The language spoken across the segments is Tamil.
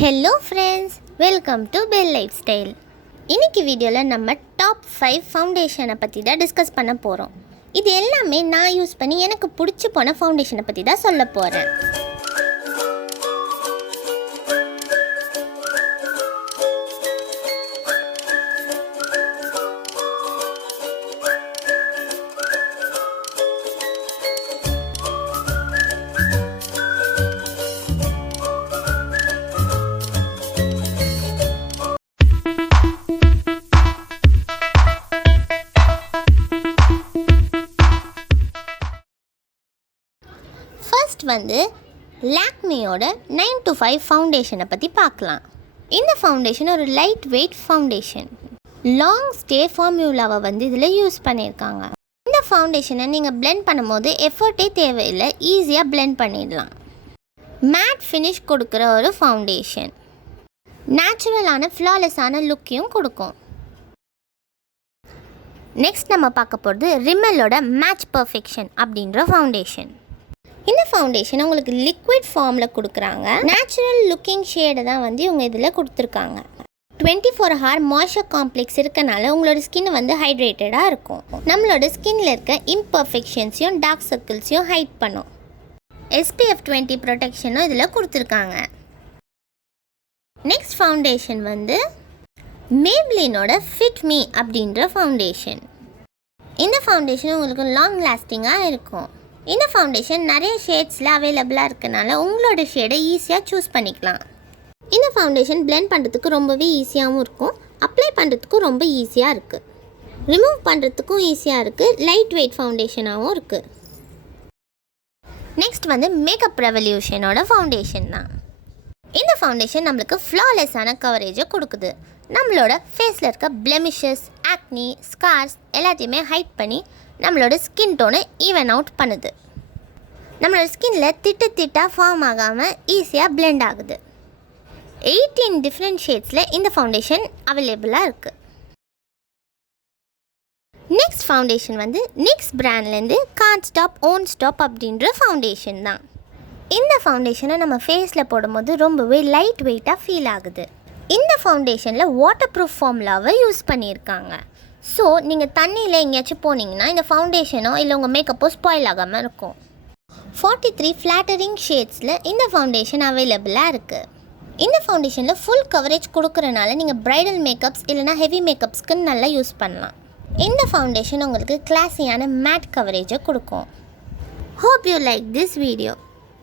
Hello friends, welcome to Bellelifestyle. இன்னைக்கு வீடியோல நம்ம டாப் 5 ஃபவுண்டேஷனை பத்தி தான் டிஸ்கஸ் பண்ண போறோம். இது எல்லாமே நான் யூஸ் பண்ணி எனக்கு பிடிச்சு போன ஃபவுண்டேஷனை பத்தி தான் சொல்ல போறேன். ஃபர்ஸ்ட் வந்து லாக்மியோட 9 to 5 ஃபவுண்டேஷனை பற்றி பார்க்கலாம். இந்த ஃபவுண்டேஷன் ஒரு light weight foundation. Long stay ஃபார்முலாவை வந்து இதில் யூஸ் பண்ணியிருக்காங்க. இந்த ஃபவுண்டேஷனை நீங்கள் பிளெண்ட் பண்ணும்போது எஃபர்ட்டே தேவையில்லை, ஈஸியாக பிளெண்ட் பண்ணிடலாம். மேட் ஃபினிஷ் கொடுக்குற ஒரு ஃபவுண்டேஷன். நேச்சுரலான ஃப்ளாலெஸ்ஸான லுக்கையும் கொடுக்கும். நெக்ஸ்ட் நம்ம பார்க்க போகிறது ரிம்மலோட மேட்ச் பர்ஃபெக்ஷன் அப்படின்ற ஃபவுண்டேஷன். இந்த ஃபவுண்டேஷன் உங்களுக்கு லிக்விட் ஃபார்மில் கொடுக்குறாங்க. நேச்சுரல் லுக்கிங் ஷேடை தான் வந்து இவங்க இதில் கொடுத்துருக்காங்க. 24 hour மாய்ஸ்சர் காம்ப்ளெக்ஸ் இருக்கனால உங்களோட ஸ்கின் வந்து ஹைட்ரேட்டடாக இருக்கும். நம்மளோட ஸ்கின்னில் இருக்க இம்பர்ஃபெக்ஷன்ஸையும் டார்க் சர்க்கிள்ஸையும் ஹைட் பண்ணும். SPF 20 ப்ரொடெக்ஷனும் இதில் கொடுத்துருக்காங்க. நெக்ஸ்ட் ஃபவுண்டேஷன் வந்து மேப்ளினோட ஃபிட் மீ அப்படின்ற ஃபவுண்டேஷன். இந்த ஃபவுண்டேஷன் உங்களுக்கு லாங் லாஸ்டிங்காக இருக்கும். இந்த ஃபவுண்டேஷன் நிறைய ஷேட்ஸில் அவைலபிளாக இருக்கனால உங்களோட ஷேடை ஈஸியாக சூஸ் பண்ணிக்கலாம். இந்த ஃபவுண்டேஷன் பிளெண்ட் பண்ணுறதுக்கு ரொம்பவே ஈஸியாகவும் இருக்கும், அப்ளை பண்ணுறதுக்கும் ரொம்ப ஈஸியாக இருக்குது, ரிமூவ் பண்ணுறதுக்கும் ஈஸியாக இருக்குது, லைட் வெயிட் ஃபவுண்டேஷனாகவும் இருக்குது. நெக்ஸ்ட் வந்து மேக்கப் ரெவல்யூஷனோட ஃபவுண்டேஷன் தான். இந்த ஃபவுண்டேஷன் நம்மளுக்கு ஃப்ளாலெஸ்ஸான கவரேஜை கொடுக்குது. நம்மளோட ஃபேஸில் இருக்க பிளெமிஷஸ், ஆக்னி, ஸ்கார்ஸ் எல்லாத்தையுமே ஹைட் பண்ணி நம்மளோட ஸ்கின் டோனை ஈவன் அவுட் பண்ணுது. நம்மளோட ஸ்கின்னில் திட்டாக ஃபார்ம் ஆகாமல் ஈஸியாக பிளெண்ட் ஆகுது. 18 டிஃப்ரெண்ட் ஷேட்ஸில் இந்த ஃபவுண்டேஷன் அவைலபிளாக இருக்குது. நெக்ஸ்ட் ஃபவுண்டேஷன் வந்து நிக்ஸ் பிராண்ட்லேருந்து கான்ட் ஸ்டாப் ஓன் ஸ்டாப் அப்படின்ற ஃபவுண்டேஷன் தான். இந்த ஃபவுண்டேஷனை நம்ம ஃபேஸில் போடும்போது ரொம்பவே லைட் வெயிட்டாக ஃபீல் ஆகுது. இந்த ஃபவுண்டேஷனில் வாட்டர் ப்ரூஃப் ஃபார்முலாவை யூஸ் பண்ணியிருக்காங்க. ஸோ நீங்கள் தண்ணியில் எங்கேயாச்சும் போனீங்கன்னா இந்த ஃபவுண்டேஷனோ இல்லை உங்கள் மேக்கப்போ ஸ்பாயில் ஆகாமல் இருக்கும். 43 ஃப்ளாட்டரிங் ஷேட்ஸில் இந்த ஃபவுண்டேஷன் அவைலபிளாக இருக்குது. இந்த ஃபவுண்டேஷனில் ஃபுல் கவரேஜ் கொடுக்குறனால நீங்கள் ப்ரைடல் மேக்கப்ஸ் இல்லைனா ஹெவி மேக்கப்ஸ்க்கு நல்லா யூஸ் பண்ணலாம். இந்த ஃபவுண்டேஷன் உங்களுக்கு கிளாஸியான மேட் கவரேஜை கொடுக்கும். Hope you like this video.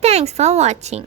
Thanks for watching.